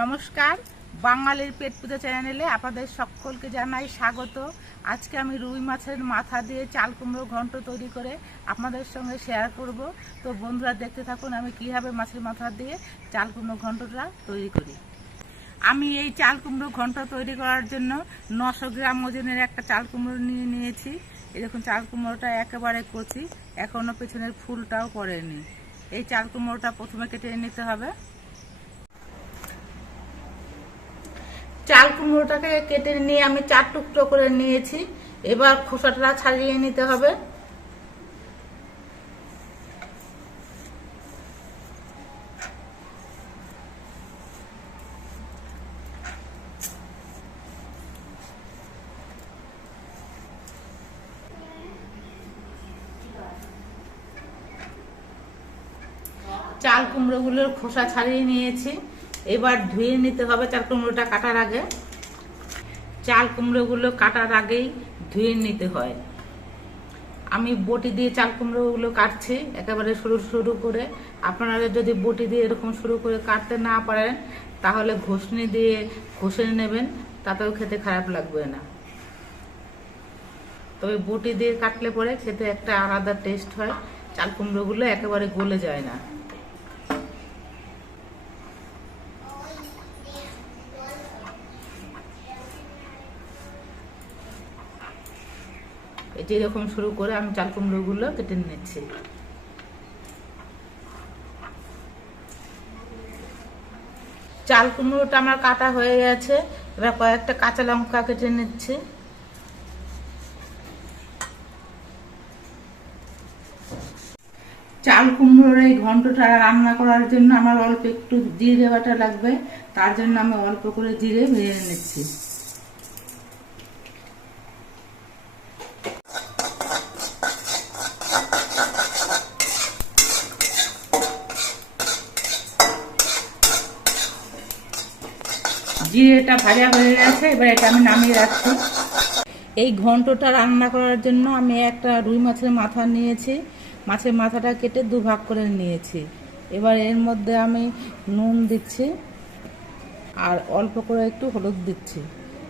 নমস্কার, বাঙালির পেট পুজো চ্যানেলে আপনাদের সকলকে জানাই স্বাগত। আজকে আমি রুই মাছের মাথা দিয়ে চাল কুমড়ো ঘন্ট তৈরি করে আপনাদের সঙ্গে শেয়ার করব। তো বন্ধুরা, দেখতে থাকুন আমি কীভাবে মাছের মাথা দিয়ে চাল কুমড়ো ঘন্টটা তৈরি করি। আমি এই চাল কুমড়ো ঘন্ট তৈরি করার জন্য নশো গ্রাম ওজনের একটা চাল কুমড়ো নিয়ে নিয়েছি। এরকম চাল কুমড়োটা একেবারে কচি এখনও পেছনের ফুলটাও পড়েনি। এই চাল কুমড়োটা প্রথমে কেটে নিতে হবে। চাল কুমড়োটাকে কেটে নিয়ে আমি চার টুকরো করে নিয়েছি। এবার খোসাটা ছাড়িয়ে নিতে হবে। চাল কুমড়োগুলোর খোসা ছাড়িয়ে নিয়েছি। এবার ধুয়ে নিতে হবে চাল কুমড়োটা কাটার আগে। চাল কুমড়োগুলো কাটার আগেই ধুয়ে নিতে হয়। আমি বটি দিয়ে চাল কুমড়োগুলো কাটছি, একেবারে সরু সরু করে। আপনারা যদি বটি দিয়ে এরকম শুরু করে কাটতে না পারেন, তাহলে ঘষনি দিয়ে ঘষে নেবেন, তাতেও খেতে খারাপ লাগবে না। তবে বটি দিয়ে কাটলে পরে খেতে একটা আলাদা টেস্ট হয় চাল কুমড়োগুলো একেবারে গলে যায় না। যে এরকম শুরু করে আমি চাল কুমড়োগুলো কেটে নিচ্ছি চাল কুমড়োটা আমার কাটা হয়ে গেছে, এবার কয়েকটা কাঁচা লঙ্কা কেটে নিচ্ছি। চাল কুমড়োর এই ঘন্টটা রান্না করার জন্য আমার অল্প একটু জিরে বাটা লাগবে, তার জন্য আমি অল্প করে জিরে ভেজে নিচ্ছি। জিরেটা ভাজা হয়ে গেছে, এবার এটা আমি নামিয়ে রাখছি। এই ঘন্টটা রান্না করার জন্য আমি একটা রুই মাছের মাথা নিয়েছি। মাছের মাথাটা কেটে দু ভাগ করে নিয়েছি। এবার এর মধ্যে আমি নুন দিচ্ছি আর অল্প করে একটু হলুদ দিচ্ছি।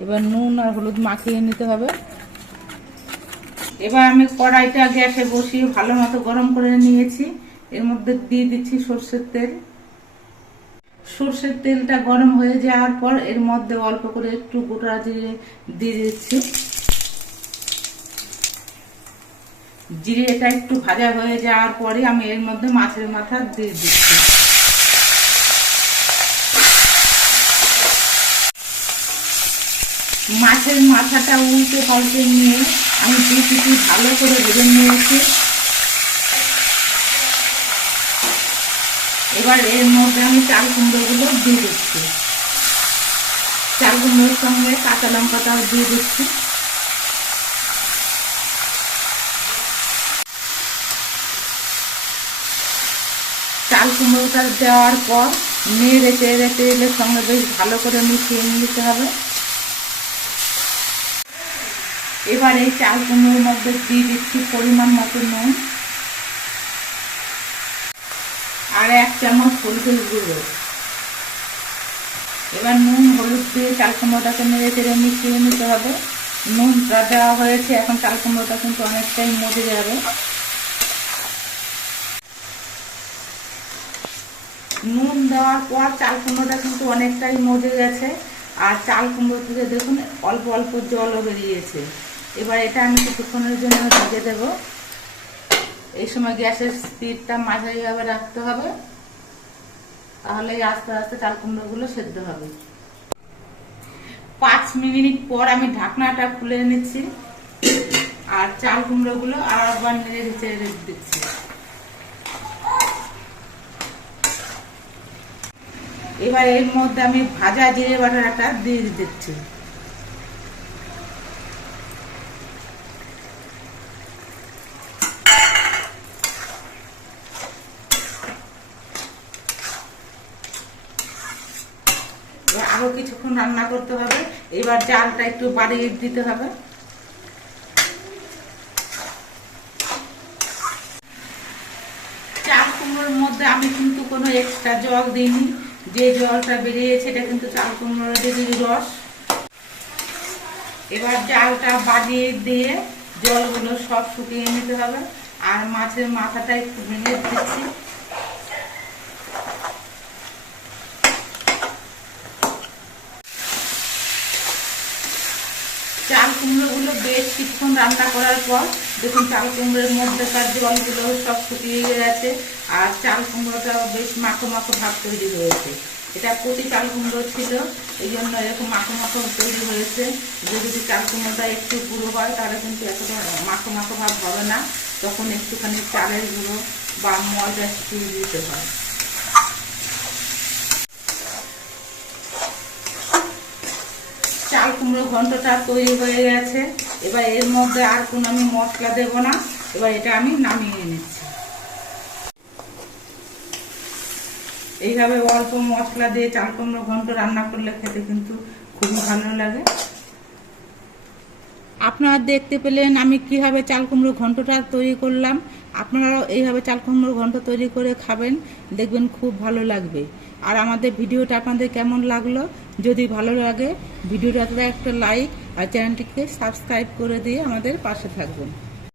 এবার নুন আর হলুদ মাখিয়ে নিতে হবে। এবার আমি কড়াইটা গ্যাসে বসিয়ে ভালো মতো গরম করে নিয়েছি। এর মধ্যে দিয়ে দিচ্ছি সর্ষের তেল। সর্ষের তেলটা গরম হয়ে যাওয়ার পর এর মধ্যে অল্প করে একটু গোটা জিরে দিয়ে দিচ্ছি। জিরেটা একটু ভাজা হয়ে যাওয়ার পরে আমি এর মধ্যে মাছের মাথা দিয়ে দিচ্ছি। মাছের মাথাটা উল্টে পাল্টে নিয়ে আমি দু ভালো করে ভেজে নিয়েছি। এবার এর মধ্যে আমি চাল কুমড়োগুলো দিয়ে দিচ্ছি। চাল কুমড়োর সঙ্গে কাঁচা লঙ্কাটাও দিয়ে দিচ্ছি। চাল কুমড়োটা দেওয়ার পর নেড়ে চেড়ে তেলের সঙ্গে বেশ ভালো করে মিশিয়ে নিতে হবে। এবার এই চাল কুমড়োর মধ্যে দিয়ে দিচ্ছি পরিমাণ মতো নুন। আর এক চামচ হলুদের গুঁড়ো। এবার নুন, হলুদ দিয়ে চাল কুমড়োটাকে নেড়ে চেড়ে মিশিয়ে নিতে হবে। নুনটা দেওয়া হয়েছে, এখন চাল কুমড়োটা কিন্তু অনেকটাই মজে যাবে। নুন দেওয়ার পর চাল কুমড়োটা কিন্তু অনেকটাই মজে গেছে। আর চাল কুমড়ো থেকে দেখুন, অল্প অল্প জলও বেরিয়েছে। এবার এটা আমি কিছুক্ষণের জন্য ঢেকে দেবো। এই সময় গ্যাসের স্পিডটা মাঝারিভাবে রাখতে হবে। তাহলে আস্তে আস্তে চাল কুমড়োগুলো সেদ্ধ হবে। পাঁচ মিনিট পর আমি ঢাকনাটা খুলে নিচ্ছি আর চাল কুমড়োগুলো আর একবার নেড়ে চেড়ে দিচ্ছি। এবার এর মধ্যে আমি ভাজা জিরে বাটাটা দিয়ে দিচ্ছি আরও কিছুক্ষণ রান্না করতে হবে। এবার জালটা একটু বাড়িয়ে দিতে হবে। চাল কুমড়োর মধ্যে আমি কিন্তু কোনো এক্সট্রা জল দিইনি। যে জলটা বেরিয়েছে এটা কিন্তু চাল কুমড়োর রস। এবার জালটা বাড়িয়ে দিয়ে জলগুলো সব শুকিয়ে নিতে হবে। আর মাছের মাথাটা একটু ভেঙে দিচ্ছি চাল কুমড়োগুলো বেশ কিছুক্ষণ রান্না করার পর দেখুন চাল কুমড়োর মধ্যেকার জলগুলো সব শুকিয়ে গেছে, আর চাল কুমড়োটাও বেশ মাখো মাখো ভাব তৈরি হয়েছে। এটা প্রতি চাল কুমড়ো ছিল, এই জন্য এরকম মাখো মাখো তৈরি হয়েছে। যে যদি চাল কুমড়োটা একটু গুঁড়ো হয়, তাহলে কিন্তু এতটা মাখো মাখো ভাব হবে না। তখন একটুখানি চালের গুঁড়ো বা ময়দা একটু দিতে হয়। চাল কুমড়ো ঘন্টটা তৈরি হয়ে গেছে। এবার এর মধ্যে আর কোনো আমি মশলা দেবো না। এবার এটা আমি নামিয়ে এনেছি। এইভাবে অল্প মশলা দিয়ে চার পনেরো ঘণ্টা রান্না করলে খেতে কিন্তু খুবই ভালো লাগে। আপনারা দেখতে পেলেন আমি কীভাবে চাল কুমড়ো ঘন্টটা তৈরি করলাম। আপনারাও এইভাবে চাল কুমড়ো ঘন্ট তৈরি করে খাবেন, দেখবেন খুব ভালো লাগবে। আর আমাদের ভিডিওটা আপনাদের কেমন লাগল? যদি ভালো লাগে, ভিডিওটাতে একটা লাইক আর চ্যানেলটিকে সাবস্ক্রাইব করে দিয়ে আমাদের পাশে থাকবেন।